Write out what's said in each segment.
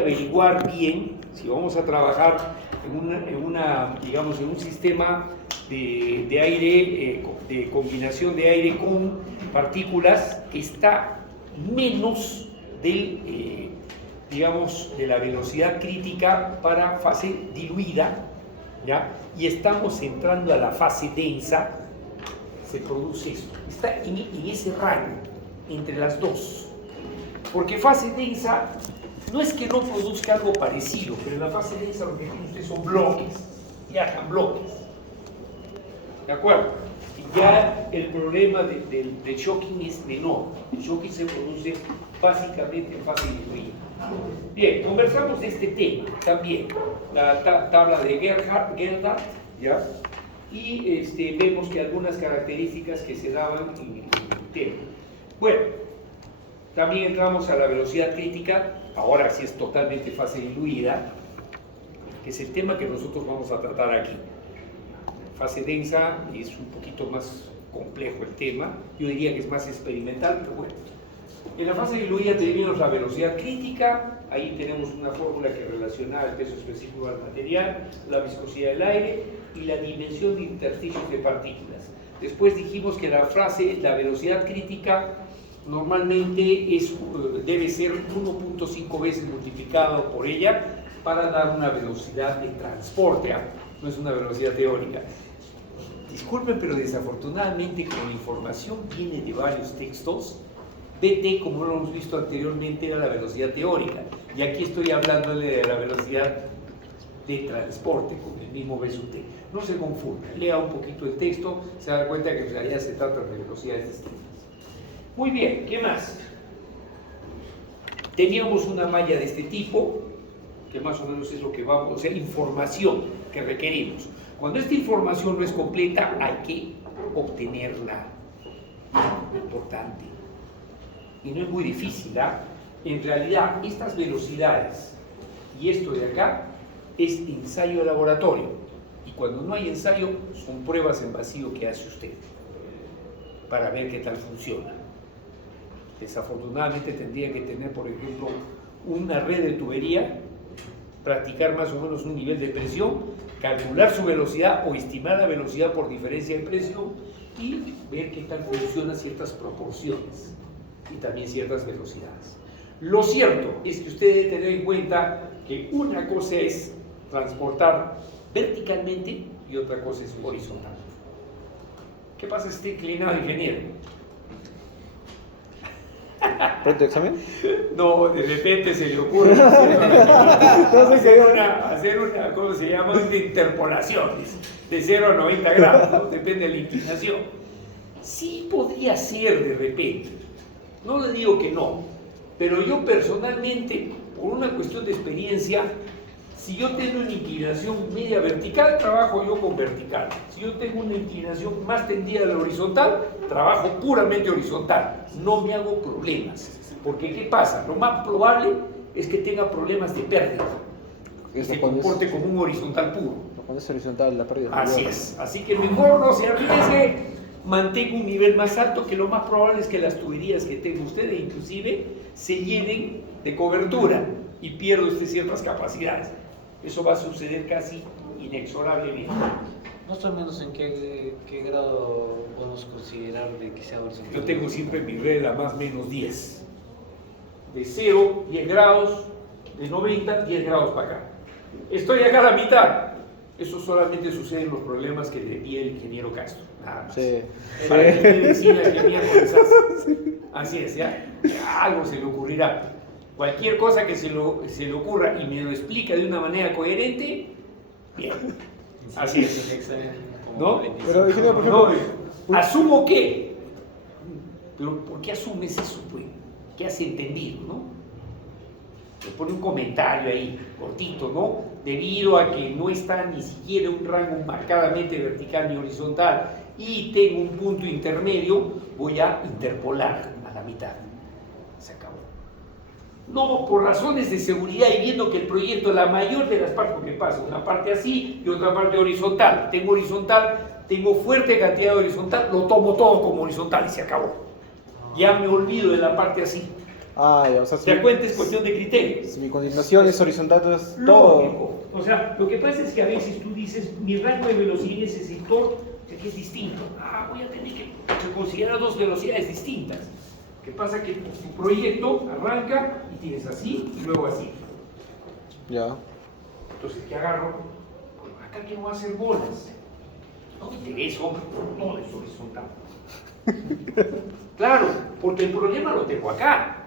averiguar bien si vamos a trabajar digamos, en un sistema de aire, de combinación de aire con partículas que está menos digamos, de la velocidad crítica para fase diluida, ¿ya? Y estamos entrando a la fase densa, se produce esto. Está en ese rango, entre las dos. Porque fase densa no es que no produzca algo parecido, pero en la fase densa lo que produce son bloques, viajan bloques. ¿De acuerdo? Y ya el problema del shocking es menor. El shocking se produce básicamente en fase diluida. Bien, conversamos de este tema también, la tabla de Gerhardt, ¿ya? Y vemos que algunas características que se daban en el tema. Bueno, también entramos a la velocidad crítica, ahora sí es totalmente fase diluida, que es el tema que nosotros vamos a tratar aquí. Fase densa es un poquito más complejo el tema, yo diría que es más experimental, pero bueno. En la fase diluida tenemos la velocidad crítica, ahí tenemos una fórmula que relaciona el peso específico del material, la viscosidad del aire y la dimensión de intersticios de partículas. Después dijimos que la velocidad crítica normalmente debe ser 1.5 veces multiplicado por ella para dar una velocidad de transporte, no es una velocidad teórica. Disculpen, pero desafortunadamente como la información viene de varios textos, BT, como lo hemos visto anteriormente, era la velocidad teórica, y aquí estoy hablándole de la velocidad de transporte con el mismo VSUT. No se confunda, lea un poquito el texto, se da cuenta que en realidad se trata de velocidades distintas. Muy bien, ¿qué más? Teníamos una malla de este tipo, que más o menos es lo que vamos, o sea, información que requerimos. Cuando esta información no es completa, hay que obtenerla. Lo importante. Y no es muy difícil, ¿ah? En realidad, estas velocidades y esto de acá es ensayo de laboratorio. Y cuando no hay ensayo, son pruebas en vacío que hace usted para ver qué tal funciona. Desafortunadamente tendría que tener, por ejemplo, una red de tubería, practicar más o menos un nivel de presión, calcular su velocidad o estimar la velocidad por diferencia de presión y ver qué tal funcionan ciertas proporciones y también ciertas velocidades. Lo cierto es que usted debe tener en cuenta que una cosa es transportar verticalmente y otra cosa es horizontal. ¿Qué pasa si está inclinado, ingeniero? ¿Pronto examen? No, de repente se le ocurre hacer una, ¿cómo se llama? Una interpolación de 0 a 90 grados, ¿no? Depende de la inclinación. Sí podría ser de repente, no le digo que no, pero yo personalmente, por una cuestión de experiencia, si yo tengo una inclinación media vertical, trabajo yo con vertical. Si yo tengo una inclinación más tendida a la horizontal, trabajo puramente horizontal. No me hago problemas. Porque ¿qué pasa? Lo más probable es que tenga problemas de pérdida. Y se comporte como un horizontal puro. Cuando es horizontal, la pérdida. Así es. Así que mejor no se arriesgue, mantenga un nivel más alto, que lo más probable es que las tuberías que tenga usted, inclusive, se llenen de cobertura y pierda usted ciertas capacidades. Eso va a suceder casi inexorablemente. Más o menos en qué grado podemos considerar de que sea horizontal. Yo tengo siempre mi regla más o menos 10. De 0, 10 grados, de 90, 10 grados para acá. Estoy acá a la mitad. Eso solamente sucede en los problemas que le envía el ingeniero Castro. Nada más. Sí. Para que usted decida qué miércoles hace. Así es, ¿ya? Algo se le ocurrirá. Cualquier cosa que se le ocurra y me lo explica de una manera coherente, bien. Así es. ¿No? Pero, ingeniero, por ejemplo, No, asumo que. Pero ¿por qué asumes eso, pues? ¿Qué has entendido, no? Le pone un comentario ahí, cortito, ¿no? Debido a que no está ni siquiera un rango marcadamente vertical ni horizontal y tengo un punto intermedio, voy a interpolar a la mitad. Se acabó. No, por razones de seguridad y viendo que el proyecto, la mayor de las partes, porque pasa una parte así y otra parte horizontal. Tengo horizontal, tengo fuerte cantidad de horizontal, lo tomo todo como horizontal y se acabó. Ya me olvido de la parte así. Ah, ya, o sea, ¿Te das cuenta? Es cuestión de criterios. si mi continuación es horizontal, entonces todo. Lógico. O sea, lo que pasa es que a veces tú dices, mi rango de velocidad en ese sector es distinto. Voy a tener que considerar dos velocidades distintas. ¿Qué pasa? Que tu proyecto arranca y tienes así y luego así. Ya. Entonces, ¿qué agarro? Pues acá que no va a hacer bolas. No me interesa, hombre, no es horizontal. Claro, porque el problema lo tengo acá.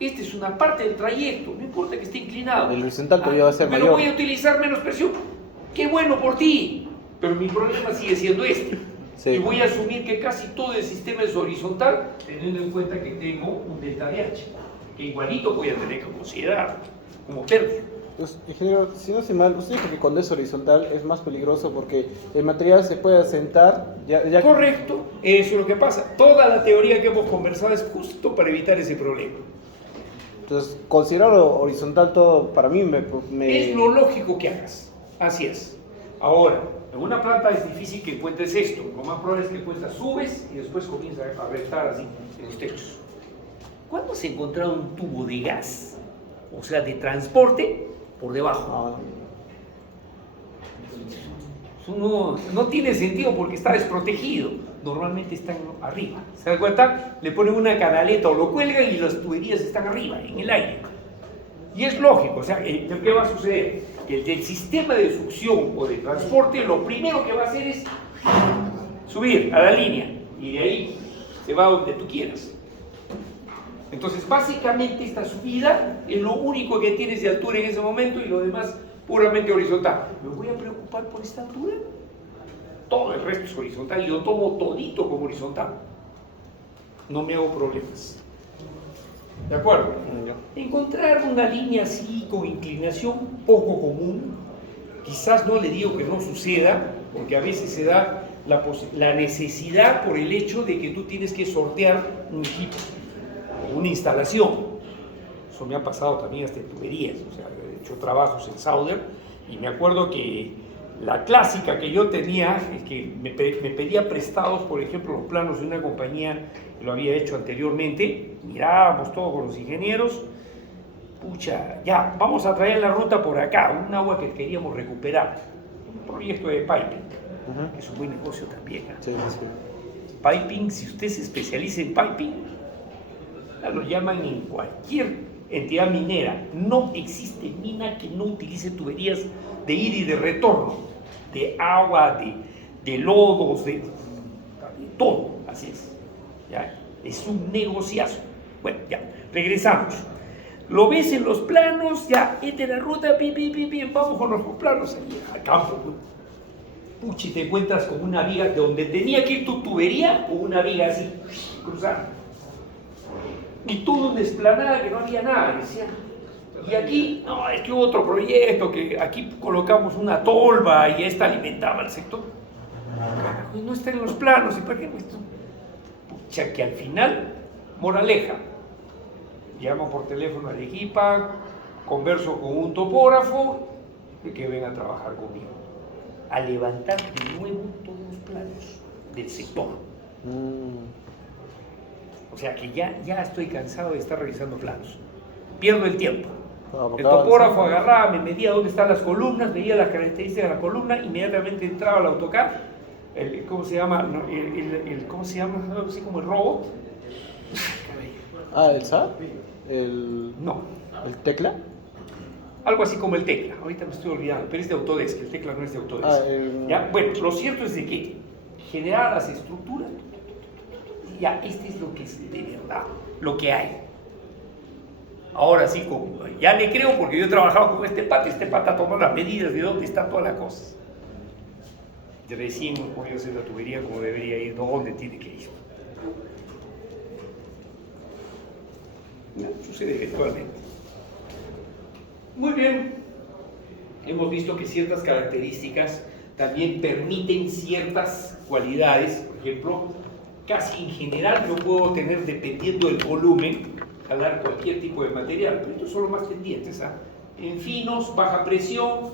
Esta es una parte del trayecto, no importa que esté inclinado. El horizontal todavía va a ser pero mayor. voy a utilizar menos presión. ¡Qué bueno por ti! Pero mi problema sigue siendo este. Sí. Y voy a asumir que casi todo el sistema es horizontal, teniendo en cuenta que tengo un delta de H, que igualito voy a tener que considerar como tercio. Pues, ingeniero, si no estoy mal, usted dijo que cuando es horizontal es más peligroso porque el material se puede asentar. Ya... Correcto, eso es lo que pasa. Toda la teoría que hemos conversado es justo para evitar ese problema. Entonces, considerarlo horizontal todo, para mí Es lo lógico que hagas, así es. Ahora, en una planta es difícil que encuentres esto, lo más probable es que encuentres, subes y después comienzas a restar así en los techos. ¿Cuándo has encontrado un tubo de gas, o sea, de transporte, por debajo? Eso no tiene sentido porque está desprotegido. Normalmente están arriba. ¿Se dan cuenta? Le ponen una canaleta o lo cuelgan y las tuberías están arriba, en el aire. Y es lógico, o sea, ¿qué va a suceder? Que el del sistema de succión o de transporte, lo primero que va a hacer es subir a la línea y de ahí se va donde tú quieras. Entonces, básicamente esta subida es lo único que tienes de altura en ese momento y lo demás puramente horizontal. ¿Me voy a preocupar por esta altura? Todo el resto es horizontal, yo tomo todito como horizontal. No me hago problemas. ¿De acuerdo? Encontrar una línea así con inclinación poco común, quizás no le digo que no suceda, porque a veces se da la necesidad por el hecho de que tú tienes que sortear un equipo, una instalación. Eso me ha pasado también hasta en tuberías, o sea, he hecho trabajos en Sauder y me acuerdo que la clásica que yo tenía es que me pedía prestados, por ejemplo, los planos de una compañía que lo había hecho anteriormente, mirábamos todo con los ingenieros, pucha, ya, vamos a traer la ruta por acá, un agua que queríamos recuperar, un proyecto de piping, que es un buen negocio también. ¿Eh? Sí. Piping, si usted se especializa en piping, lo llaman en cualquier entidad minera, no existe mina que no utilice tuberías de ida y de retorno, de agua, de lodos, de todo, así es. ¿Ya? Es un negociazo. Bueno, ya, regresamos. Lo ves en los planos, ya, esta es la ruta, vamos con los planos al campo. Puchi, te encuentras con una viga de donde tenía que ir tu tubería, o una viga así, cruzada. Y todo una explanada que no había nada, decía. Y aquí, no, es que hubo otro proyecto, que aquí colocamos una tolva y esta alimentaba el sector. Carajo, y no está en los planos, ¿y por qué no está? Pucha, que al final, moraleja, llamo por teléfono al equipa, converso con un topógrafo de que venga a trabajar conmigo, a levantar de nuevo todos los planos del sector. O sea que ya estoy cansado de estar revisando planos, pierdo el tiempo. El topógrafo agarraba, me medía dónde están las columnas, veía las características de la columna, inmediatamente entraba al AutoCAD, ¿cómo se llama? ¿Cómo se llama? Algo así como el robot. ¿El SAP? No. ¿El tecla? Algo así como el tecla, ahorita me estoy olvidando, pero es de Autodesk, el tecla no es de Autodesk. ¿Ya? Bueno, lo cierto es de que generar las estructuras, ya, este es lo que es de verdad, lo que hay. Ahora sí, ya le creo porque yo he trabajado con este pata tomó las medidas de dónde está toda la cosa. Recién voy a hacer la tubería como debería ir, dónde tiene que ir. No, sucede eventualmente. Muy bien, hemos visto que ciertas características también permiten ciertas cualidades, por ejemplo, casi en general yo puedo tener, dependiendo del volumen, jalar cualquier tipo de material, pero estos son los más tendientes, en finos, baja presión,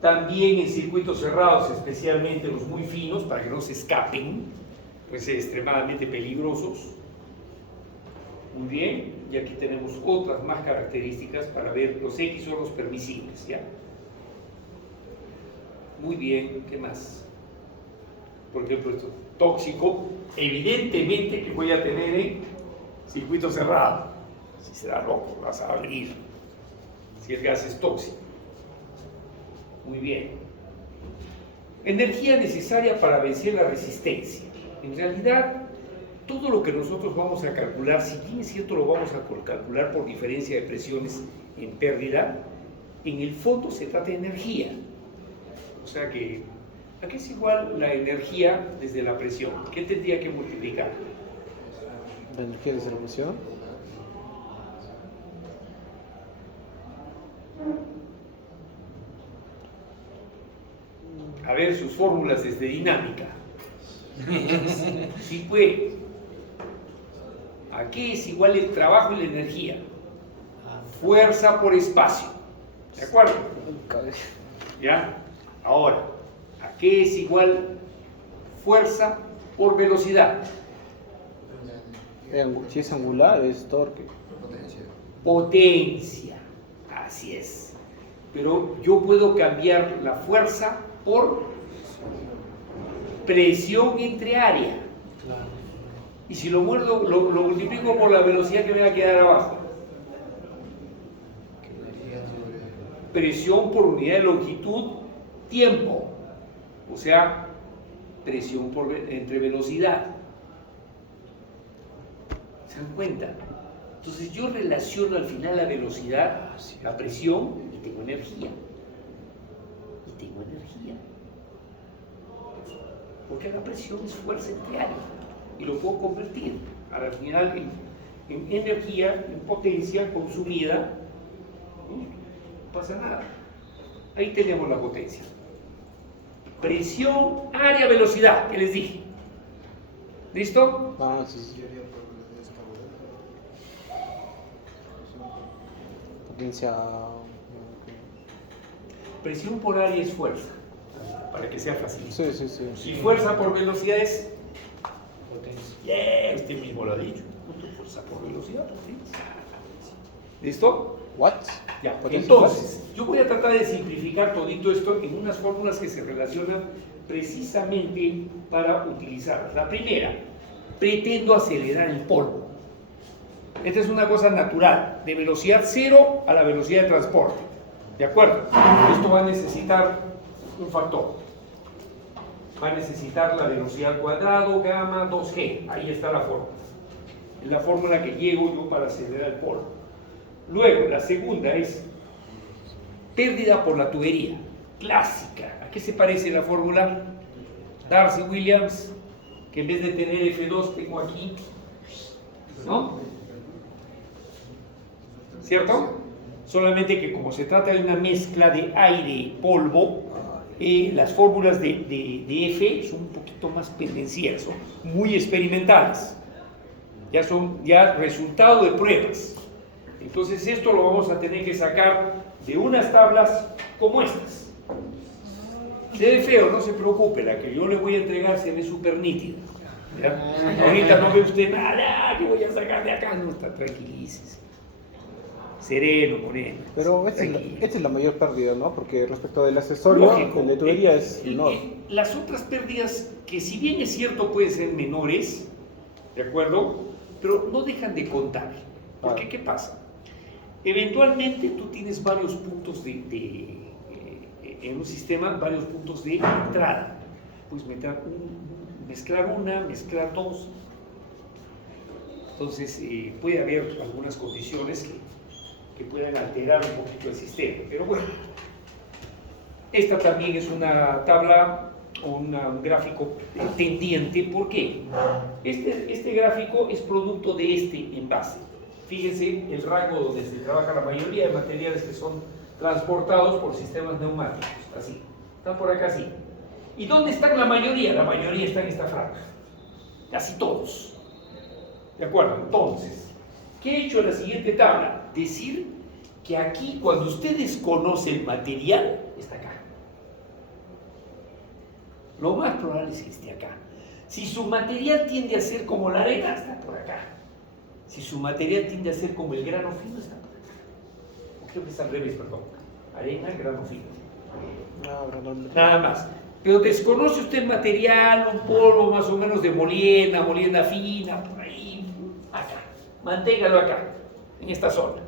también en circuitos cerrados, especialmente los muy finos, para que no se escapen, pueden ser extremadamente peligrosos. Muy bien. y aquí tenemos otras más características para ver los X son los permisibles, ¿ya? Muy bien, ¿qué más? Por ejemplo, esto es tóxico, evidentemente que voy a tener en circuito cerrado. Si será loco, vas a abrir. Si el gas es tóxico. Muy bien. Energía necesaria para vencer la resistencia. En realidad, todo lo que nosotros vamos a calcular, si bien es cierto lo vamos a calcular por diferencia de presiones en pérdida, en el fondo se trata de energía. O sea que, ¿a qué es igual la energía desde la presión? ¿Qué tendría que multiplicar? La energía de distribución. A ver sus fórmulas desde dinámica. Sí, pues. ¿A qué es igual el trabajo y la energía? Fuerza por espacio. ¿De acuerdo? ¿Ya? Ahora, ¿a qué es igual fuerza por velocidad? Si es angular, es torque. Potencia. Así es. Pero yo puedo cambiar la fuerza por presión entre área. Claro. Y si lo muerdo, lo multiplico por la velocidad que me va a quedar abajo. Presión por unidad de longitud, tiempo. O sea, presión entre velocidad. ¿Se dan cuenta? Entonces yo relaciono al final la velocidad, la presión, y tengo energía. Y tengo energía. Porque la presión es fuerza entre área. Y lo puedo convertir al final en energía, en potencia consumida. No pasa nada. Ahí tenemos la potencia. Presión, área, velocidad, que les dije. ¿Listo? Ah, sí, sí. Potencia. Presión por área es fuerza, para que sea fácil. Sí, sí, sí. Y fuerza por velocidad es. Potencia. Yeah, usted mismo lo ha dicho. Fuerza por velocidad, potencia. ¿Listo? ¿What? Ya, Potencia entonces, yo voy a tratar de simplificar todito esto en unas fórmulas que se relacionan precisamente para utilizarlas. La primera, pretendo acelerar el polvo. Esta es una cosa natural, de velocidad cero a la velocidad de transporte. ¿De acuerdo? Esto va a necesitar un factor. Va a necesitar la velocidad al cuadrado, gamma, 2G. Ahí está la fórmula. Es la fórmula que llego yo para acelerar el polvo. Luego, la segunda es pérdida por la tubería, clásica. ¿A qué se parece la fórmula? Darcy-Williams, que en vez de tener F2 tengo aquí, ¿no? ¿Cierto? Solamente que como se trata de una mezcla de aire y polvo, las fórmulas de F son un poquito más pendencieras, son muy experimentales. Ya son resultado de pruebas. Entonces esto lo vamos a tener que sacar de unas tablas como estas. Se ve feo, no se preocupe, la que yo le voy a entregar se ve súper nítida. ¿Ya? Ahorita no ve usted nada, que voy a sacar de acá, no, está tranquilísimo. Sereno, moreno. Pero esta es la mayor pérdida, ¿no? Porque respecto del accesorio, Lógico, el de tubería es menor. Las otras pérdidas, que si bien es cierto pueden ser menores, ¿de acuerdo? Pero no dejan de contar. Porque, ¿qué pasa? Eventualmente tú tienes varios puntos en un sistema, varios puntos de entrada. Puedes mezclar una, mezclar dos. Entonces puede haber algunas condiciones que puedan alterar un poquito el sistema. Pero bueno, esta también es una tabla o un gráfico tendiente. ¿Por qué? Este gráfico es producto de este envase. Fíjense el rango donde se trabaja la mayoría de materiales que son transportados por sistemas neumáticos, así. Están por acá así. ¿Y dónde están la mayoría? La mayoría está en esta franja. Casi todos. ¿De acuerdo? Entonces, ¿qué he hecho en la siguiente tabla? Decir que aquí, cuando usted desconoce el material, está acá. Lo más probable es que esté acá. Si su material tiende a ser como la arena, está por acá. Si su material tiende a ser como el grano fino, está. Creo que es al revés, perdón. Arena, grano fino. Nada más. Pero desconoce usted el material, un polvo más o menos de molienda fina, por ahí, acá. Manténgalo acá, en esta zona.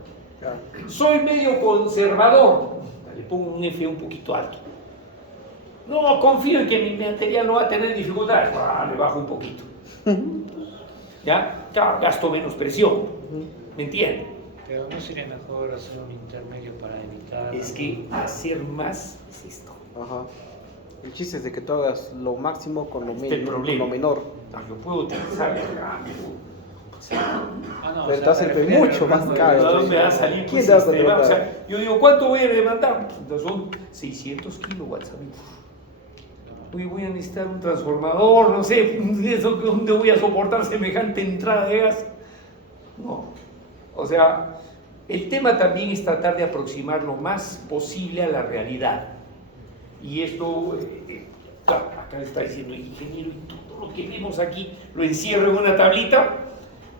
Soy medio conservador. Le pongo un F un poquito alto. No, confío en que mi material no va a tener dificultades. Le bajo un poquito. ¿Ya? Claro, gasto menos presión. ¿Me entiende? Pero ¿no sería mejor hacer un intermedio para evitar? Es que hacer más es esto. Ajá. El chiste es de que tú hagas lo máximo con lo, Este es el problema. con lo menor. Yo puedo utilizar el cambio. No, Pero te hace mucho más ¿De caro. dónde va a salir? ¿Quién te va a sistema? contratar? O sea, yo digo, ¿cuánto voy a demandar? Pues, son 600 kilowatts, amigos. Voy a necesitar un transformador, no sé, ¿dónde voy a soportar semejante entrada de gas? No. O sea, el tema también es tratar de aproximar lo más posible a la realidad. Y esto, claro, acá está diciendo el ingeniero, y todo lo que vemos aquí lo encierro en una tablita.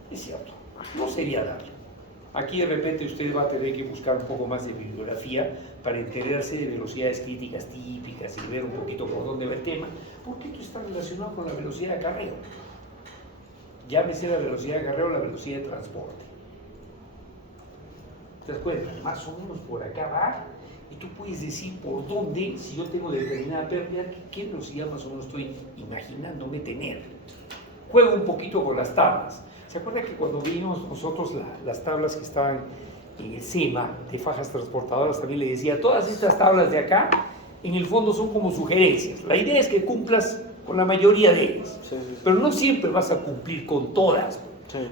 Es cierto, no sería darlo. Aquí de repente usted va a tener que buscar un poco más de bibliografía para enterarse de velocidades críticas típicas y ver un poquito por dónde va el tema, porque esto está relacionado con la velocidad de acarreo. Llámese la velocidad de acarreo o la velocidad de transporte. ¿Te das cuenta? Más o menos por acá va, y tú puedes decir por dónde, si yo tengo determinada pérdida, qué velocidad más o menos estoy imaginándome tener. Juego un poquito con las tablas. ¿Se acuerda que cuando vimos nosotros las tablas que estaban en el SEMA de fajas transportadoras, también le decía, todas estas tablas de acá, en el fondo son como sugerencias. La idea es que cumplas con la mayoría de ellas, pero no siempre vas a cumplir con todas.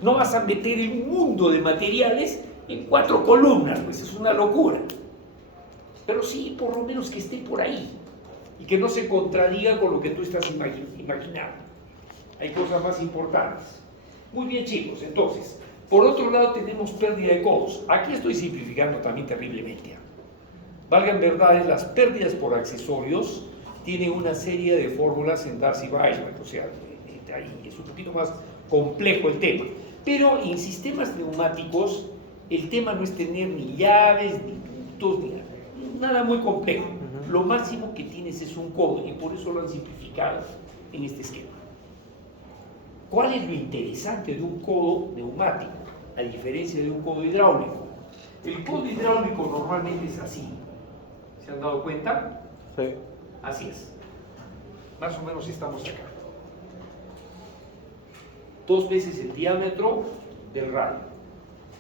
No vas a meter el mundo de materiales en 4 columnas, pues es una locura. Pero sí, por lo menos que esté por ahí y que no se contradiga con lo que tú estás imaginando. Hay cosas más importantes. Muy bien, chicos, entonces, por otro lado tenemos pérdida de codos. Aquí estoy simplificando también terriblemente. Valgan verdades, las pérdidas por accesorios tienen una serie de fórmulas en Darcy-Weisbach, o sea, ahí es un poquito más complejo el tema. Pero en sistemas neumáticos, el tema no es tener ni llaves, ni puntos, ni nada muy complejo. Lo máximo que tienes es un codo, y por eso lo han simplificado en este esquema. ¿Cuál es lo interesante de un codo neumático, a diferencia de un codo hidráulico? El codo hidráulico normalmente es así. ¿Se han dado cuenta? Sí. Así es. Más o menos estamos acá. 2 veces el diámetro del radio.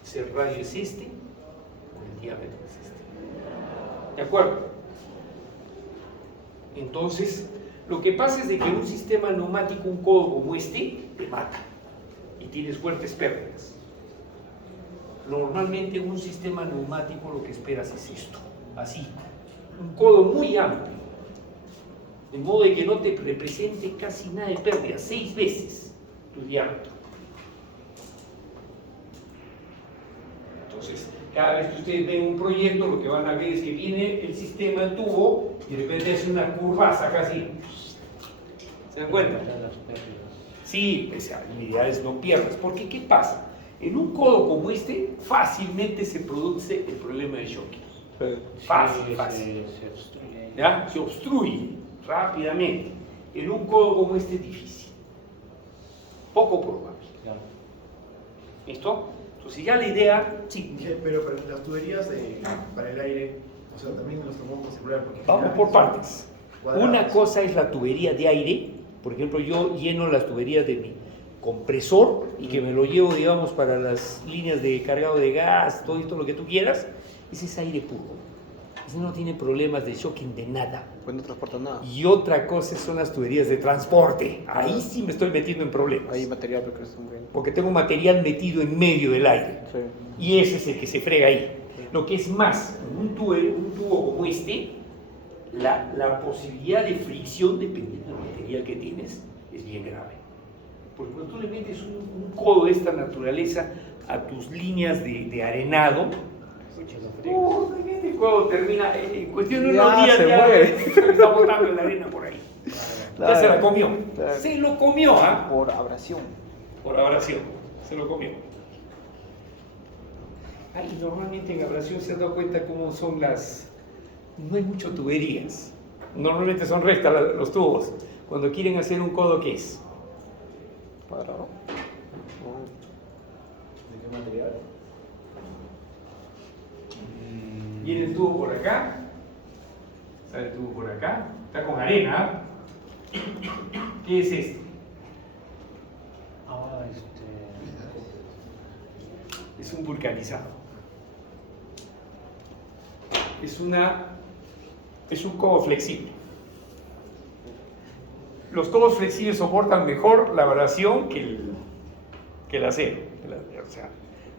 Si el radio es este, el diámetro es este. ¿De acuerdo? Entonces, lo que pasa es de que en un sistema neumático, un codo como este, te mata y tienes fuertes pérdidas. Normalmente en un sistema neumático lo que esperas es esto, así, un codo muy amplio, de modo de que no te represente casi nada de pérdida, 6 veces tu diámetro. Entonces, cada vez que ustedes ven un proyecto, lo que van a ver es que viene el sistema, el tubo, y de repente hace una curvaza casi. ¿Se dan cuenta? Sí, pues la idea es no pierdas. Porque, ¿qué pasa? En un codo como este, fácilmente se produce el problema de shocking. Fácil. Se obstruye. ¿Ya? Se obstruye rápidamente. En un codo como este es difícil. Poco probable. Claro. ¿Listo? Entonces ya la idea, sí. Pero las tuberías para el aire, o sea, también los tomamos por celular. Vamos por partes. Cuadradas. Una cosa es la tubería de aire. Por ejemplo, yo lleno las tuberías de mi compresor y que me lo llevo, digamos, para las líneas de cargado de gas, todo esto, lo que tú quieras. Ese es aire puro. Ese no tiene problemas de shocking de nada. Pues no transporta nada. Y otra cosa son las tuberías de transporte. Ahí sí me estoy metiendo en problemas. Hay material porque es un buen. Porque tengo material metido en medio del aire. Sí. Y ese es el que se frega ahí. Lo que es más, en un tubo como este, la posibilidad de fricción, dependiendo del material que tienes, es bien grave. Porque cuando tú le metes un codo de esta naturaleza a tus líneas de arenado, el codo termina, en cuestión de unos días se ya muere. se está botando la arena por ahí. Ya se la comió. Claro. Se lo comió, ¿ah? Por abrasión. Por abrasión, se lo comió. Y normalmente en abrasión se han dado cuenta cómo son las... No hay mucho tuberías. Normalmente son rectas los tubos. Cuando quieren hacer un codo, ¿qué es? Cuadrado. ¿De qué material? Viene el tubo por acá. Sale el tubo por acá. Está con arena. ¿Qué es esto? Es un vulcanizado. Es un codo flexible. Los codos flexibles soportan mejor la abrasión que el acero. O sea,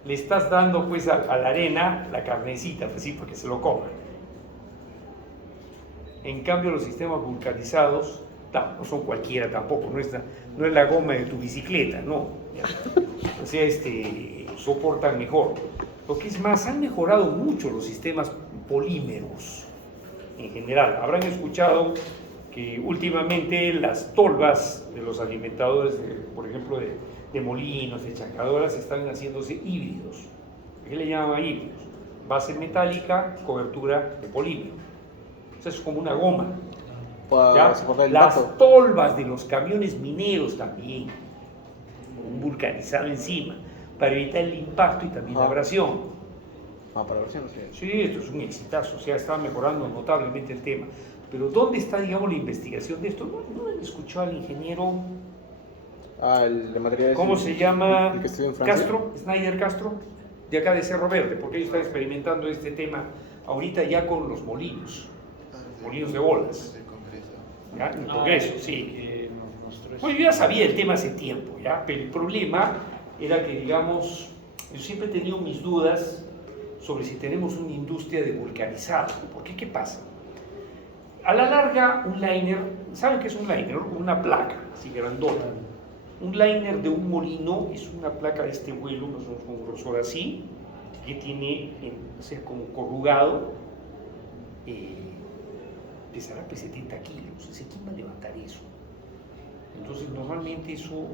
le estás dando pues a la arena la carnecita, pues sí, porque se lo coma. En cambio, los sistemas vulcanizados no son cualquiera tampoco, no es la goma de tu bicicleta, no. O sea, soportan mejor. Lo que es más, han mejorado mucho los sistemas polímeros en general. Habrán escuchado que últimamente las tolvas de los alimentadores, por ejemplo, de molinos, de chancadoras, están haciéndose híbridos. ¿Qué le llaman híbridos? Base metálica, cobertura de polímero. O sea, es como una goma. Para soportar el Las impacto. tolvas de los camiones mineros también, un vulcanizado encima, para evitar el impacto y también la abrasión. Para abrasión, sí. Sí, esto es un exitazo, o sea, está mejorando notablemente el tema. Pero ¿dónde está, digamos, la investigación de esto? ¿No han escuchado al ingeniero? El material ¿Cómo se llama? el que estudió en Francia. Castro, Snyder Castro, de acá de Cerro Verde, porque ellos están experimentando este tema ahorita ya con los molinos de bolas. ¿Ya? En el Congreso, sí. Pues yo ya sabía el tema hace tiempo, ¿ya? Pero el problema era que, digamos, yo siempre he tenido mis dudas sobre si tenemos una industria de vulcanizado. ¿Por qué? ¿Qué pasa? A la larga, un liner, ¿saben qué es un liner? Una placa, así grandota. Un liner de un molino es una placa de este vuelo, más o menos con grosor así, que tiene, o sea, como corrugado, pesará pues 70 kilos. ¿Quién va a levantar eso? Entonces, normalmente eso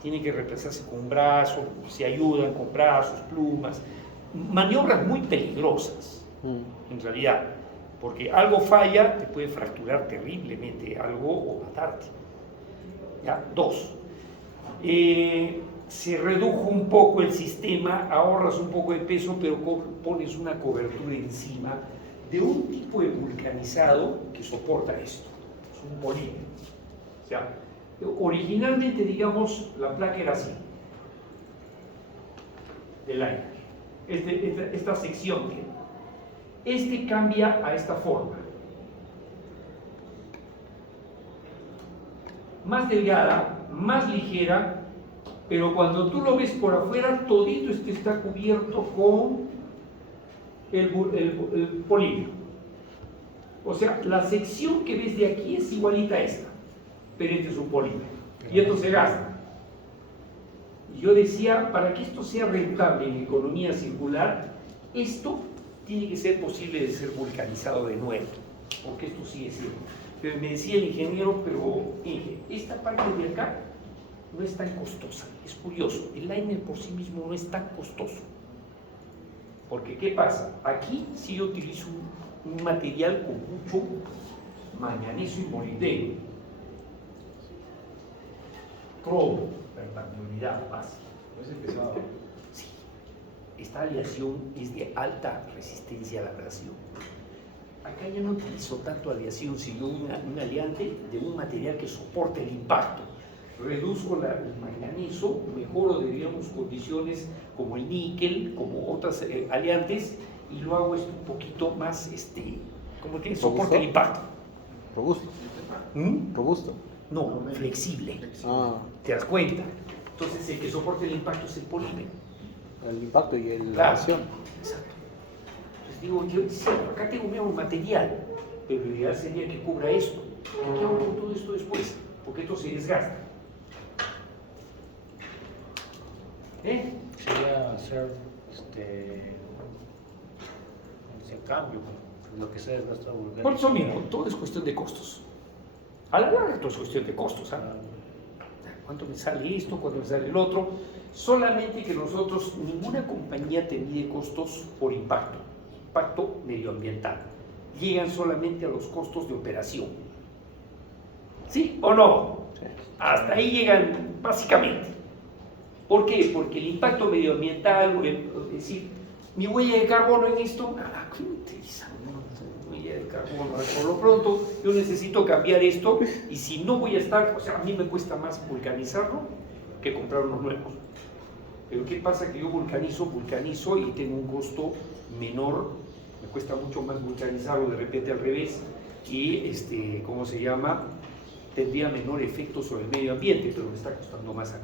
tiene que reemplazarse con brazos, se ayudan con brazos, plumas, maniobras muy peligrosas, en realidad, porque algo falla, te puede fracturar terriblemente algo o matarte. ¿Ya? 2. Se redujo un poco el sistema, ahorras un poco de peso, pero pones una cobertura encima de un tipo de vulcanizado que soporta esto. Es un polímero. O sea, originalmente, digamos, la placa era así, del liner. Esta sección cambia a esta forma. Más delgada, más ligera, pero cuando tú lo ves por afuera, todito está cubierto con el polímero. O sea, la sección que ves de aquí es igualita a esta, pero este es un polímero. Y esto se gasta. Y yo decía, para que esto sea rentable en economía circular, esto tiene que ser posible de ser vulcanizado de nuevo, porque esto sigue siendo. Pero me decía el ingeniero, pero esta parte de acá no es tan costosa. Es curioso, el liner por sí mismo no es tan costoso. Porque, ¿qué pasa? Aquí sí yo utilizo un material con mucho manganeso y molibdeno. Cromo, permeabilidad básica. Es pesado. Sí. Esta aleación es de alta resistencia a la abrasión. Acá ya no utilizo tanto aleación, sino un aleante de un material que soporte el impacto. Reduzco el manganeso, mejoro de, digamos, condiciones como el níquel, como otras aleantes, y lo hago esto un poquito más, como que soporte el impacto. Robusto. Robusto. No, flexible. Ah, ¿Te das cuenta? Entonces el que soporte el impacto es el polímero. el impacto y la Claro. abrasión. Exacto. Entonces digo, yo decía, acá tengo un material, pero lo ideal sería que cubra esto. ¿Qué hago con todo esto después? Porque esto se desgasta. Sería hacer ese cambio, lo que se desgasta vulgar. Por eso mismo, todo es cuestión de costos. A la larga todo es cuestión de costos. ¿Ah? ¿Cuánto me sale esto? ¿Cuánto me sale el otro? Solamente que nosotros, ninguna compañía te mide costos por impacto medioambiental. Llegan solamente a los costos de operación. ¿Sí o no? Sí. Hasta ahí llegan básicamente. ¿Por qué? Porque el impacto medioambiental, es decir, mi huella de carbono en esto, ¿qué me interesa? Huella de carbono. Por lo pronto, yo necesito cambiar esto y si no voy a estar, o sea, a mí me cuesta más vulcanizarlo que comprar unos nuevos. Pero ¿qué pasa? Que yo vulcanizo y tengo un costo menor, me cuesta mucho más vulcanizarlo de repente al revés y, ¿cómo se llama? Tendría menor efecto sobre el medio ambiente, pero me está costando más a mí.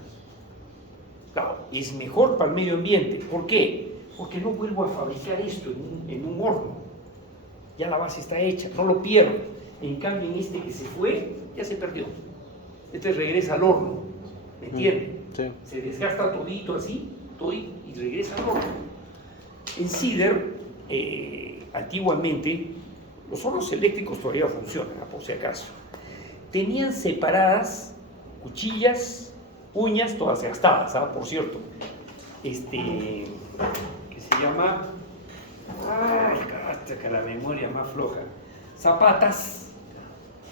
Claro, es mejor para el medio ambiente. ¿Por qué? Porque no vuelvo a fabricar esto en un horno. Ya la base está hecha, no lo pierdo. En cambio, en este que se fue, ya se perdió. Este regresa al horno, ¿me entiende? Sí. Se desgasta todito así, y regresa al horno. En Sider, antiguamente, los hornos eléctricos todavía funcionan, por si acaso. Tenían separadas cuchillas, uñas, todas gastadas, por cierto. Que se llama... ¡Ay, caraca, la memoria más floja! Zapatas.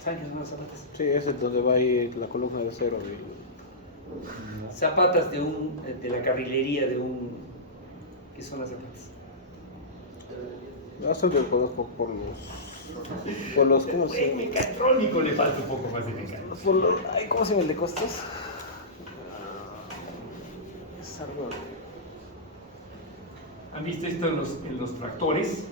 ¿Saben qué son las zapatas? Sí, ese es donde va a ir la columna de acero. Zapatas de la carrilería de un... ¿Qué son las zapatas? Eso lo conozco por los ¿cómo se llama? Mecatrónico le falta un poco más de mecánico. ¿Cómo se llama el de costos? Es algo... ¿Han visto esto en los tractores?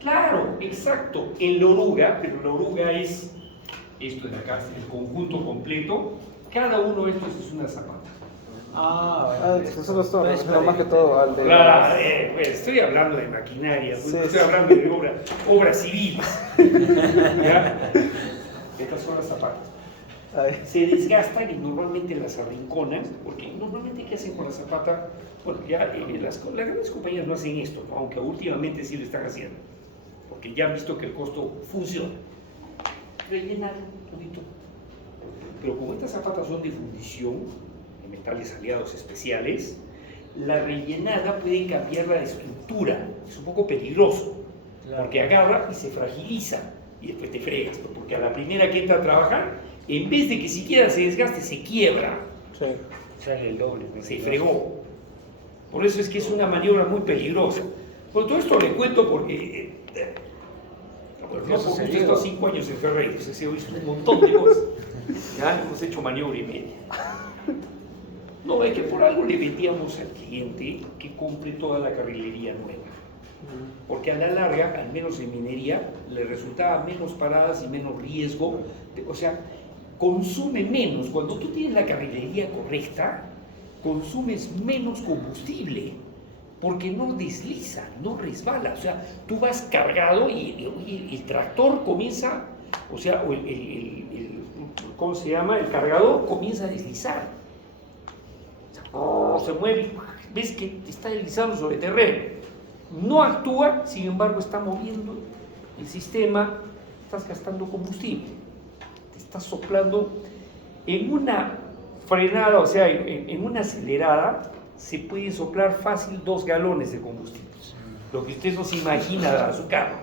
Claro, exacto, en la oruga, pero la oruga es esto de acá, el conjunto completo. Cada uno de estos es una zapata. Nosotros estamos más que todo al de... Claro, pues, estoy hablando de maquinaria, pues, Sí, estoy sí. hablando de obras civiles. ¿Ya? Estas son las zapatas. Se desgastan y normalmente las arrinconan, porque normalmente ¿qué hacen con la zapata? Bueno, ya las grandes compañías no hacen esto, ¿no? Aunque últimamente sí lo están haciendo, porque ya han visto que el costo funciona. Rellenar todito. Pero como estas zapatas son de fundición, de metales aliados especiales, la rellenada puede cambiar la estructura, es un poco peligroso, porque agarra y se fragiliza, y después te fregas, porque a la primera que entra a trabajar, en vez de que siquiera se desgaste, se quiebra. Sí. Sale el doble. Se fregó. Por eso es que es una maniobra muy peligrosa. Por todo esto le cuento porque... bueno, no porque usted está 5 años en Ferreira, se ha visto un montón de cosas. Ya hemos hecho maniobra y media. No, es que por algo le vendíamos al cliente que compre toda la carrilería nueva. Porque a la larga, al menos en minería, le resultaba menos paradas y menos riesgo. O sea, consume menos. Cuando tú tienes la carrilería correcta, consumes menos combustible, porque no desliza, no resbala. O sea, tú vas cargado y el tractor comienza, o sea, ¿cómo se llama? El cargador comienza a deslizar. O sea, se mueve, ves que está deslizando sobre terreno. No actúa, sin embargo, está moviendo el sistema, estás gastando combustible. Te estás soplando en una frenada, o sea, en una acelerada, se puede soplar fácil 2 galones de combustible. Lo que usted no se imagina a su carro.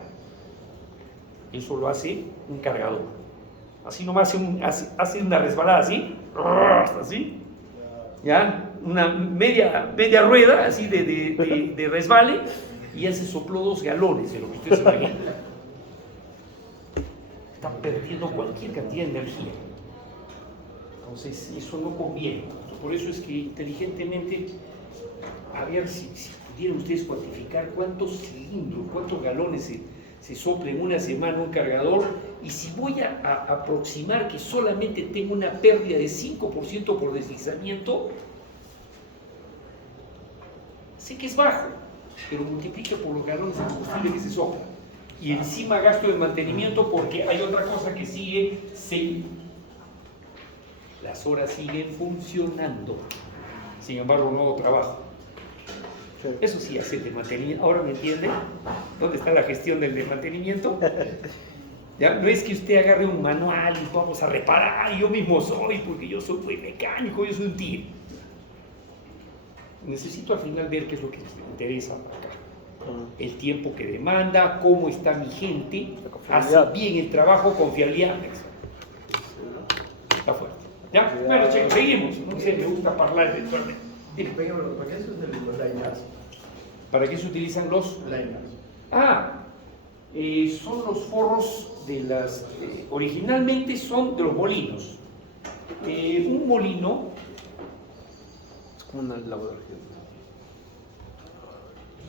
Eso lo hace un cargador. Así nomás hace una resbalada así, hasta así, ¿ya? Una media rueda así de resbale, y ya se sopló 2 galones de lo que usted se imagina. Está perdiendo cualquier cantidad de energía. Entonces, eso no conviene. Por eso es que inteligentemente, a ver si pudieran ustedes cuantificar cuántos cilindros, cuántos galones se sopla en una semana un cargador, y si voy a aproximar que solamente tengo una pérdida de 5% por deslizamiento, sé que es bajo, pero multiplica por los galones de combustible que se sopla. Y encima gasto de mantenimiento, porque hay otra cosa que sigue, las horas siguen funcionando, sin embargo no trabajo. Sí. Eso sí, hace de mantenimiento. ¿Ahora me entiende? ¿Dónde está la gestión del de mantenimiento? ¿Ya? No es que usted agarre un manual y vamos a reparar, yo mismo soy, porque yo soy muy mecánico, yo soy un tigre. Necesito al final ver qué es lo que me interesa acá. El tiempo que demanda, cómo está mi gente, hace bien el trabajo, confiabilidad. Está fuerte. ¿Ya? Bueno, che, seguimos. No sé, me gusta hablar eventualmente. Dime. ¿Para qué se usan los liners? ¿Para qué se utilizan los? Liners. Son los forros de las... originalmente son de los molinos. Un molino... Es como una lavadora.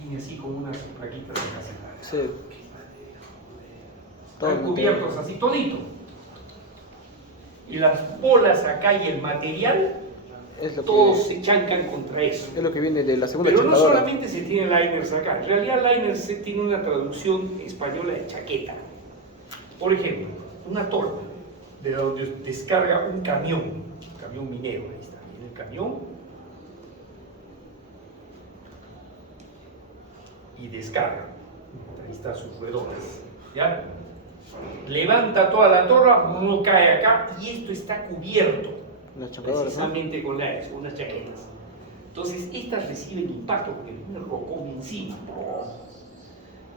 Tiene así como unas plaquitas acá sentadas. Sí. Están cubiertos así todito. Y las bolas acá y el material, Es lo todos que, se chancan contra eso. es lo que viene de la segunda Pero no chancadora. solamente se tiene liners acá, en realidad liners se tiene una traducción española de chaqueta. Por ejemplo, una torre de donde descarga un camión minero, ahí está, viene el camión y descarga, ahí están sus ruedones, ¿ya? Levanta toda la torre, no cae acá y esto está cubierto Las chancadoras, ¿no? precisamente con liners, con unas chaquetas. Entonces, estas reciben impacto porque viene el rocón encima.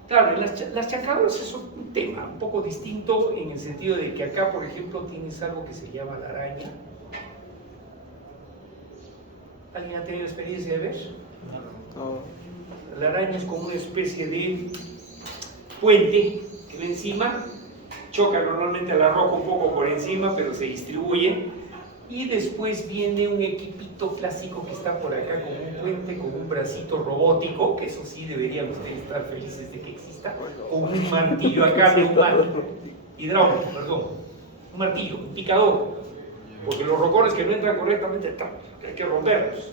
Claro, las chancadoras es un tema un poco distinto en el sentido de que acá, por ejemplo, tienes algo que se llama la araña. ¿Alguien ha tenido experiencia de ver? No. La araña es como una especie de puente que va encima, choca normalmente a la roca un poco por encima, pero se distribuye. Y después viene un equipito clásico que está por acá con un puente, con un bracito robótico, que eso sí deberían ustedes estar felices de que exista, con un martillo acá hidráulico, perdón, un martillo, un picador, porque los rocones que no entran correctamente hay que romperlos,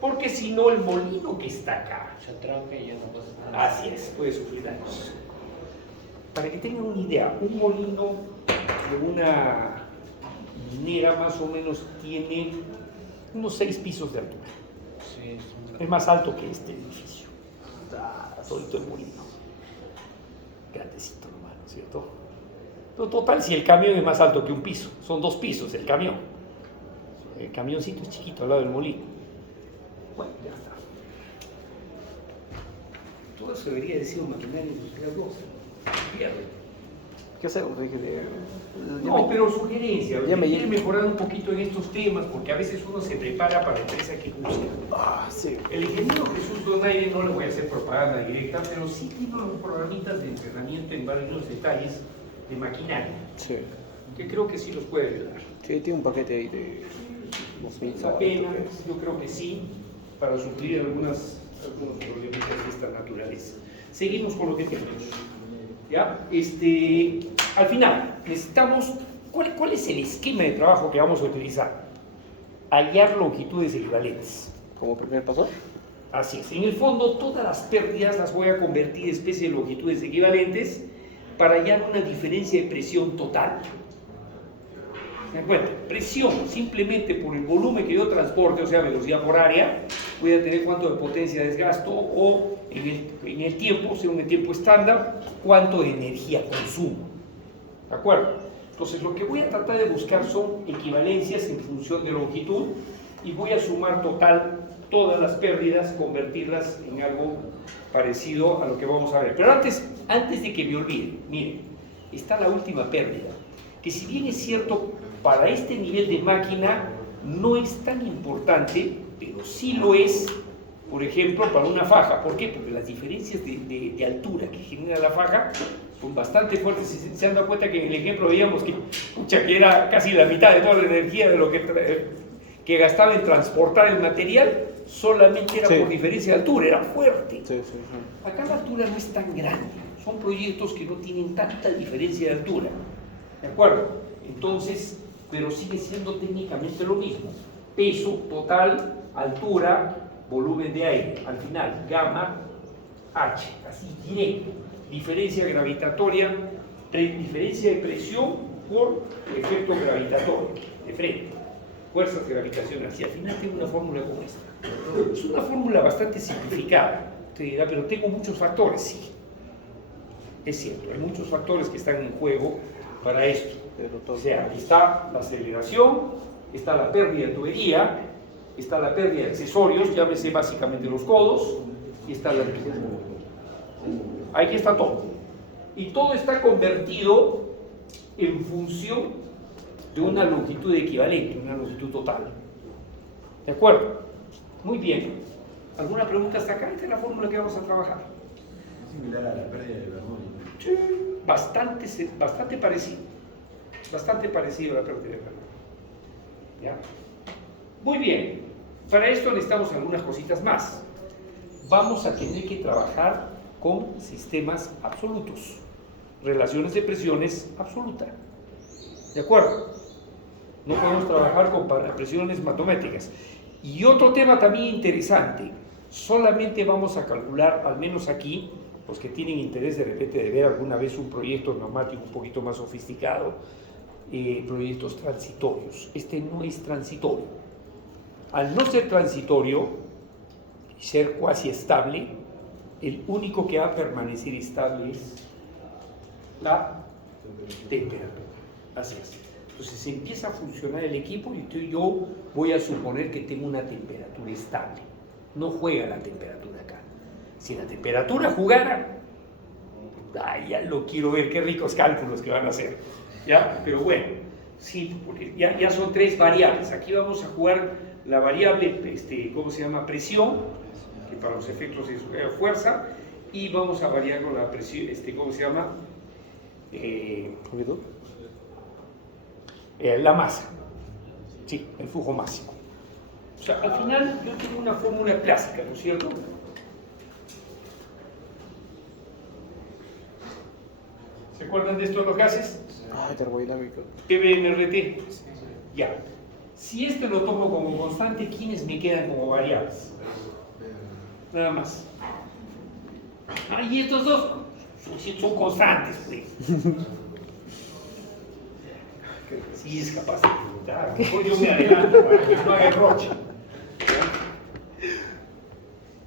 porque si no el molino que está acá, Se tranca y ya no pasa nada. así es, puede sufrir daños. Para que tengan una idea, un molino de una minera más o menos tiene unos 6 pisos de altura. Sí, Es más alto que este edificio. Todo el molino. Grandecito nomás, ¿no es cierto? Pero total, si el camión es más alto que un piso, son 2 pisos el camión. El camioncito es chiquito al lado del molino. Bueno, ya está. Todo eso debería decir un maquinario industrial 2. Pierde. ¿Qué hacemos? No, pero sugerencia, ya me quiere mejorar un poquito en estos temas, porque a veces uno se prepara para la empresa que busca. Sí. El ingeniero Jesús Donaire, no le voy a hacer propaganda directa, pero sí tiene unos programitas de entrenamiento en varios detalles de maquinaria, Sí. que creo que sí los puede ayudar. Sí, tiene un paquete ahí de unos 1000 Apenas, yo creo que sí, para suplir algunos problemitas de esta naturaleza. Seguimos con lo que tenemos. ¿Ya? Al final, necesitamos, ¿cuál es el esquema de trabajo que vamos a utilizar? Hallar longitudes equivalentes. ¿Como primer paso? Así es. En el fondo, todas las pérdidas las voy a convertir en especie de longitudes equivalentes para hallar una diferencia de presión total. ¿Me dan cuenta? Presión, simplemente por el volumen que yo transporte, o sea, velocidad por área, voy a tener cuánto de potencia desgasto o en el tiempo, según el tiempo estándar, cuánto de energía consumo. ¿De acuerdo? Entonces, lo que voy a tratar de buscar son equivalencias en función de longitud y voy a sumar total todas las pérdidas, convertirlas en algo parecido a lo que vamos a ver. Pero antes de que me olvide, miren, está la última pérdida, que si bien es cierto, para este nivel de máquina no es tan importante, pero sí lo es, por ejemplo, para una faja. ¿Por qué? Porque las diferencias de altura que genera la faja son bastante fuertes. Si se han dado cuenta que en el ejemplo veíamos que era casi la mitad de toda la energía de lo que gastaba en transportar el material, solamente era por diferencia de altura, era fuerte. Sí. Acá la altura no es tan grande, son proyectos que no tienen tanta diferencia de altura, ¿de acuerdo? Entonces, pero sigue siendo técnicamente lo mismo, peso total, altura, volumen de aire, al final, gamma, H, así directo, diferencia gravitatoria, diferencia de presión por efecto gravitatorio, de frente, fuerzas gravitacionales, y al final tengo una fórmula como esta. Es una fórmula bastante simplificada, usted dirá, pero tengo muchos factores, sí. es cierto, hay muchos factores que están en juego para esto. Pero O sea, está la aceleración, está la pérdida de tubería, está la pérdida de accesorios, llámese básicamente los codos, y está la rigidez. Aquí está todo. Y todo está convertido en función de una longitud equivalente, una longitud total. ¿De acuerdo? Muy bien. ¿Alguna pregunta hasta acá? Esta es la fórmula que vamos a trabajar. Similar a la pérdida de Bernoulli. Sí, bastante parecido. Bastante parecido a la pérdida de Bernoulli. ¿Ya? Muy bien. Para esto necesitamos algunas cositas más. Vamos a tener que trabajar con sistemas absolutos. Relaciones de presiones absolutas. ¿De acuerdo? No podemos trabajar con presiones matométricas. Y otro tema también interesante, solamente vamos a calcular, al menos aquí, los que tienen interés de repente de ver alguna vez un proyecto neumático un poquito más sofisticado, proyectos transitorios. Este no es transitorio. Al no ser transitorio y ser cuasi estable, el único que va a permanecer estable es la temperatura. Así es. Entonces empieza a funcionar el equipo y yo voy a suponer que tengo una temperatura estable. No juega la temperatura acá. Si la temperatura jugara, ya lo quiero ver, qué ricos cálculos que van a hacer. ¿Ya? Pero bueno, sí, porque ya son tres variables. Aquí vamos a jugar la variable, ¿cómo se llama? Presión, que para los efectos es fuerza, y vamos a variar con la presión, ¿cómo se llama? La masa, sí, el flujo máximo. O sea, al final yo tengo una fórmula clásica, ¿no es cierto? ¿Se acuerdan de esto de los gases? Termodinámica. PBMRT. Ya. Si este lo tomo como constante, ¿quiénes me quedan como variables? Nada más. Y estos dos son constantes, pues. Sí, es capaz de preguntar. Mejor yo me adelanto para que no haga roche.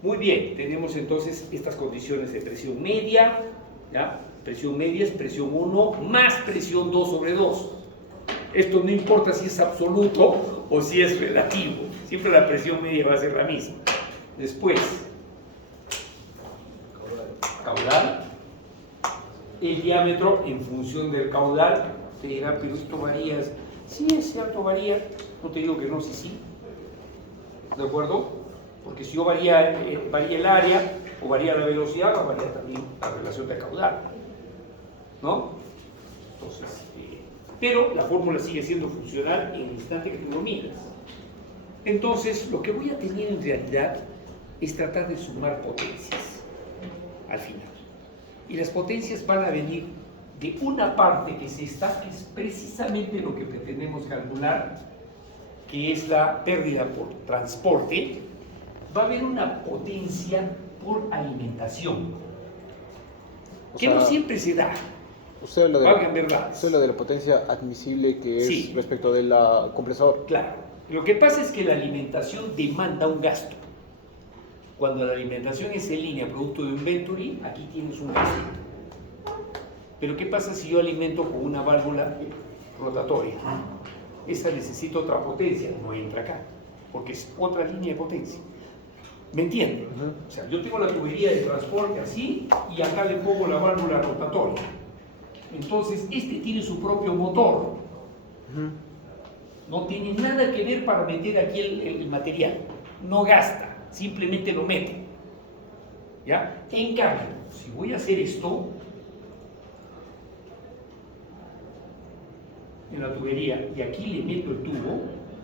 Muy bien, tenemos entonces estas condiciones de presión media. ¿Ya? Presión media es presión 1 más presión 2 sobre 2. Esto no importa si es absoluto o si es relativo. Siempre la presión media va a ser la misma. Después, caudal. El diámetro en función del caudal. Te dirá, pero esto varía. Sí, es cierto, varía. No te digo que no, sí. ¿De acuerdo? Porque si yo varía el área o varía la velocidad, va a variar también la relación de caudal. ¿No? Entonces, pero la fórmula sigue siendo funcional en el instante que tú lo miras. Entonces, lo que voy a tener en realidad es tratar de sumar potencias al final. Y las potencias van a venir de una parte que es esta, que es precisamente lo que pretendemos calcular, que es la pérdida por transporte. Va a haber una potencia por alimentación, que no siempre se da. Usted habla de la potencia admisible que es sí, respecto del compresor. Claro. Lo que pasa es que la alimentación demanda un gasto. Cuando la alimentación es en línea, producto de un Venturi, aquí tienes un gasto. Pero ¿qué pasa si yo alimento con una válvula rotatoria? Esa necesita otra potencia, no entra acá, porque es otra línea de potencia. ¿Me entienden? O sea, yo tengo la tubería de transporte así y acá le pongo la válvula rotatoria. Entonces, este tiene su propio motor. No tiene nada que ver para meter aquí el material. No gasta, simplemente lo mete. ¿Ya? En cambio, si voy a hacer esto en la tubería y aquí le meto el tubo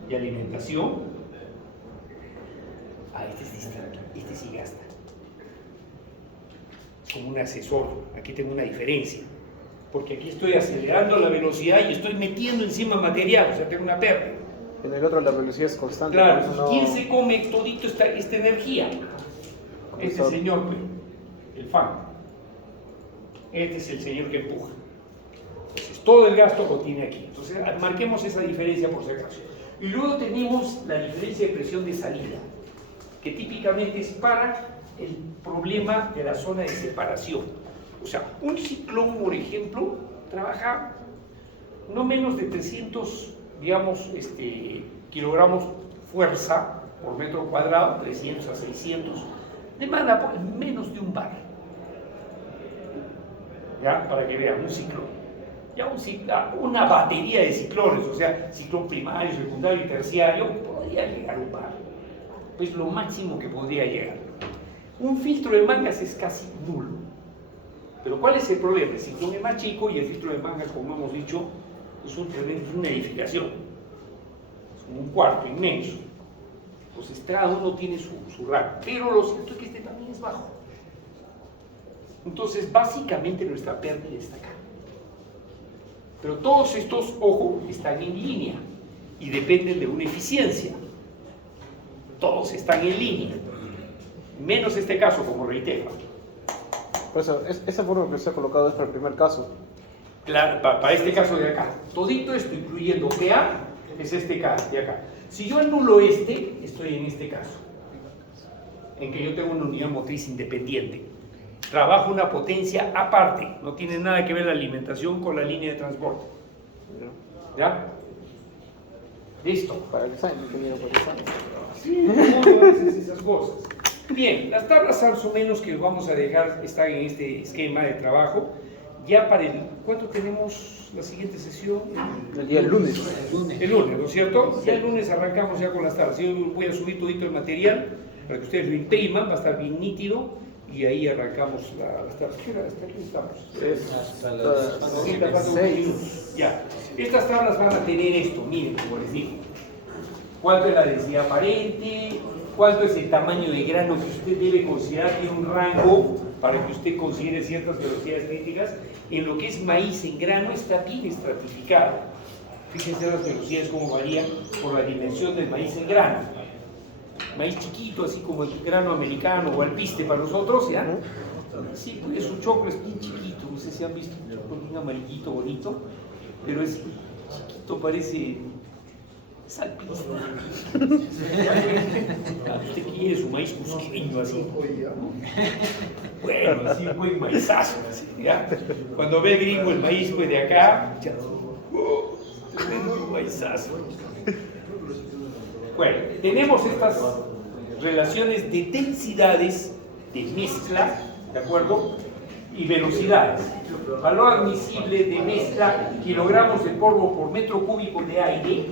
de alimentación, este es distinto, este sí gasta. Como un accesorio, aquí tengo una diferencia. Porque aquí estoy acelerando la velocidad y estoy metiendo encima material, o sea, tengo una pérdida. En el otro la velocidad es constante. Claro, no... ¿quién se come todito esta energía? Este señor, el fan. Este es el señor que empuja. Entonces, todo el gasto lo tiene aquí. Entonces, marquemos esa diferencia por si acaso. Y luego tenemos la diferencia de presión de salida, que típicamente es para el problema de la zona de separación. O sea, un ciclón, por ejemplo, trabaja no menos de 300, digamos, kilogramos fuerza por metro cuadrado, 300 a 600, demanda menos de un bar. ¿Ya? Para que vean, un ciclón. Ya una batería de ciclones, o sea, ciclón primario, secundario y terciario, podría llegar a un bar. Es lo máximo que podría llegar. Un filtro de mangas es casi nulo. Pero ¿cuál es el problema? El ciclón es más chico y el filtro de mangas, como hemos dicho, es una edificación. Es un cuarto inmenso. Entonces cada uno tiene su rango. Pero lo cierto es que este también es bajo. Entonces básicamente nuestra pérdida está acá. Pero todos estos, ojo, están en línea y dependen de una eficiencia. Todos están en línea. Menos este caso, como reitero. Por eso, esa forma que se ha colocado es para el primer caso. Claro, para este caso de acá. Todito esto, incluyendo PA, es este caso de acá. Si yo anulo estoy en este caso. En que yo tengo una unidad motriz independiente. Trabajo una potencia aparte. No tiene nada que ver la alimentación con la línea de transporte. ¿Ya? Listo. Para el examen, ingeniero, para el examen. Sí, ¿cómo haces esas cosas? Bien, las tablas más o menos que vamos a dejar están en este esquema de trabajo. Ya para el... ¿Cuánto tenemos la siguiente sesión? El día lunes. El lunes, ¿no es cierto? Ya el lunes arrancamos ya con las tablas. Yo voy a subir todito el material para que ustedes lo impriman, va a estar bien nítido y ahí arrancamos las tablas. ¿Qué hora? ¿Hasta aquí estamos? Hasta las Ahorita faltan unos minutos. Ya. Estas tablas van a tener esto, miren, como les digo. ¿Cuánto es la densidad aparente? ¿Cuánto es el tamaño de grano que usted debe considerar? Tiene un rango para que usted considere ciertas velocidades críticas. En lo que es maíz en grano está bien estratificado. Fíjense las velocidades cómo varían por la dimensión del maíz en grano. Maíz chiquito, así como el grano americano o alpiste para nosotros, ¿ya? Sí, porque su choclo es bien chiquito. No sé si han visto un choclo bien amarillito, bonito, pero es chiquito, parece... salpista. Usted quiere su maíz cusqueño así. Bueno, así un buen maizazo. Así, ¿ya? Cuando ve el gringo el maíz pues de acá, tremendo maizazo. Bueno, tenemos estas relaciones de densidades de mezcla, ¿de acuerdo? Y velocidades. Valor admisible de mezcla, kilogramos de polvo por metro cúbico de aire.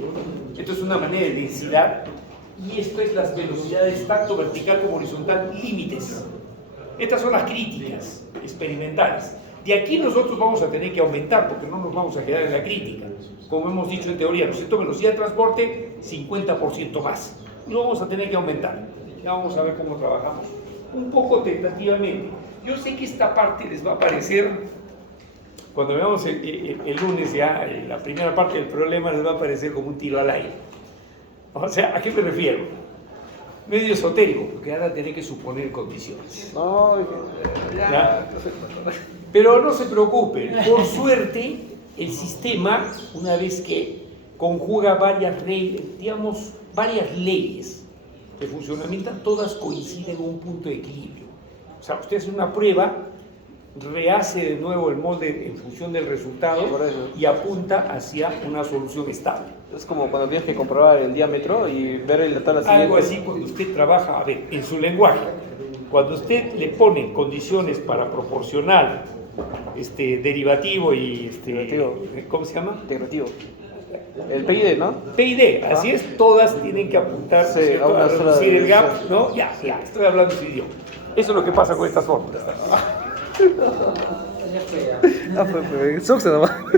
Esto es una manera de densidad. Y esto es las velocidades tanto vertical como horizontal, límites. Estas son las críticas experimentales. De aquí nosotros vamos a tener que aumentar porque no nos vamos a quedar en la crítica. Como hemos dicho en teoría, ¿no es cierto? Velocidad de transporte, 50% más. Lo vamos a tener que aumentar. Ya vamos a ver cómo trabajamos. Un poco tentativamente. Yo sé que esta parte les va a parecer, cuando veamos el lunes ya, la primera parte del problema les va a parecer como un tiro al aire. O sea, ¿a qué me refiero? Medio esotérico, porque van a tener que suponer condiciones. No, ¿Ya? Pero no se preocupen, por suerte el sistema, una vez que conjuga varias leyes de funcionamiento, todas coinciden en un punto de equilibrio. O sea, usted hace una prueba, rehace de nuevo el molde en función del resultado y apunta hacia una solución estable. es como cuando tienes que comprobar el diámetro y ver la tabla siguiente. Algo así cuando usted trabaja, a ver, en su lenguaje. Cuando usted le pone condiciones para proporcional, derivativo y Derivativo. ¿cómo se llama? Integrativo. El PID, ¿no? PID, así es, todas tienen que apuntar, Sí, ¿cierto? a una a sola reducir el gap, dirección. ¿no? Ya, estoy hablando su idioma. Eso es lo que pasa con estas fórmulas. Ah, fue, Succe nomás.